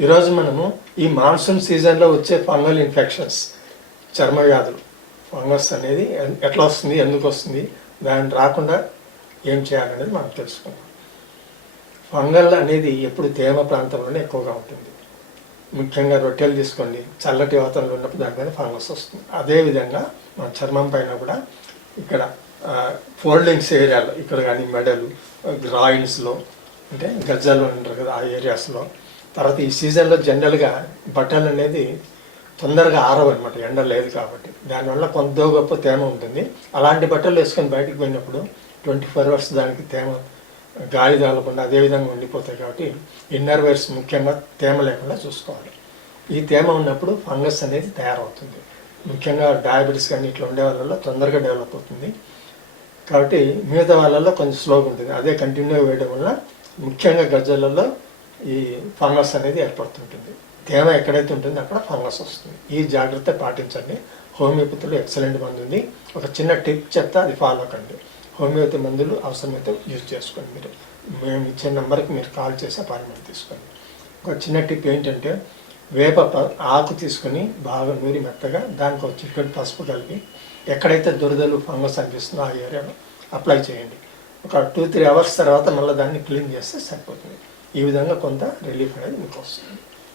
ఈరోజు మనము ఈ మాన్సూన్ సీజన్లో వచ్చే ఫంగల్ ఇన్ఫెక్షన్స్, చర్మ వ్యాధులు, ఫంగస్ అనేది ఎట్లా వస్తుంది, ఎందుకు వస్తుంది, దాన్ని రాకుండా ఏం చేయాలనేది మనం తెలుసుకుందాం. ఫంగల్ అనేది ఎప్పుడు తేమ ప్రాంతంలోనే ఎక్కువగా ఉంటుంది. ముఖ్యంగా రొట్టెలు తీసుకోండి, చల్లటి వాతావరణంలో ఉన్నప్పుడు దాని మీద ఫంగస్ వస్తుంది. అదేవిధంగా మన చర్మం పైన కూడా ఇక్కడ ఫోల్డింగ్స్ ఏరియాలో, ఇక్కడ కానీ మెడలు, గ్రాయిన్స్లో, అంటే గజ్జలు అంటారు కదా, ఆ ఏరియాస్లో. తర్వాత ఈ సీజన్లో జనరల్గా బట్టలు అనేది తొందరగా ఆరవు అనమాట, ఎండ లేదు కాబట్టి. దానివల్ల కొంత గొప్ప తేమ ఉంటుంది. అలాంటి బట్టలు వేసుకొని బయటకు పోయినప్పుడు 24 hours దానికి తేమ, గాలి తగలకుండా అదేవిధంగా ఉండిపోతాయి. కాబట్టి ఇన్నర్ వేర్స్ ముఖ్యంగా తేమ లేకుండా చూసుకోవాలి. ఈ తేమ ఉన్నప్పుడు ఫంగస్ అనేది తయారవుతుంది. ముఖ్యంగా డయాబెటీస్ కానీ ఇట్లా ఉండే వాళ్ళలో తొందరగా డెవలప్ అవుతుంది. కాబట్టి మిగతా వాళ్ళల్లో కొంచెం స్లోగా ఉంటుంది. అదే కంటిన్యూ వేయడం వల్ల ముఖ్యంగా గజ్జలలో ఈ ఫంగస్ అనేది ఏర్పడుతుంటుంది. తేమ ఎక్కడైతే ఉంటుందో అక్కడ ఫంగస్ వస్తుంది. ఈ జాగ్రత్త పాటించండి. హోమియోపతిలో ఎక్సలెంట్ మందు ఉంది. ఒక చిన్న టిప్ చెప్తా, అది ఫాలో కండి. హోమియోపతి మందులు అవసరమైతే యూజ్ చేసుకోండి. మీరు మేము ఇచ్చే నెంబర్కి మీరు కాల్ చేసి అపాయింట్మెంట్ తీసుకోండి. ఒక చిన్న టిప్ ఏంటంటే, వేప ఆకు తీసుకొని బాగా నూరి మెత్తగా దానికి ఒక చిటికెడు పసుపు కలిపి ఎక్కడైతే దురదలు ఫంగస్ అనిపిస్తుందో ఆ ఏరియాలో అప్లై చేయండి. ఒక 2-3 hours తర్వాత మళ్ళీ దాన్ని క్లీన్ చేస్తే సరిపోతుంది. ఈ విధంగా కొంత రిలీఫ్ అనేది మీకు వస్తుంది.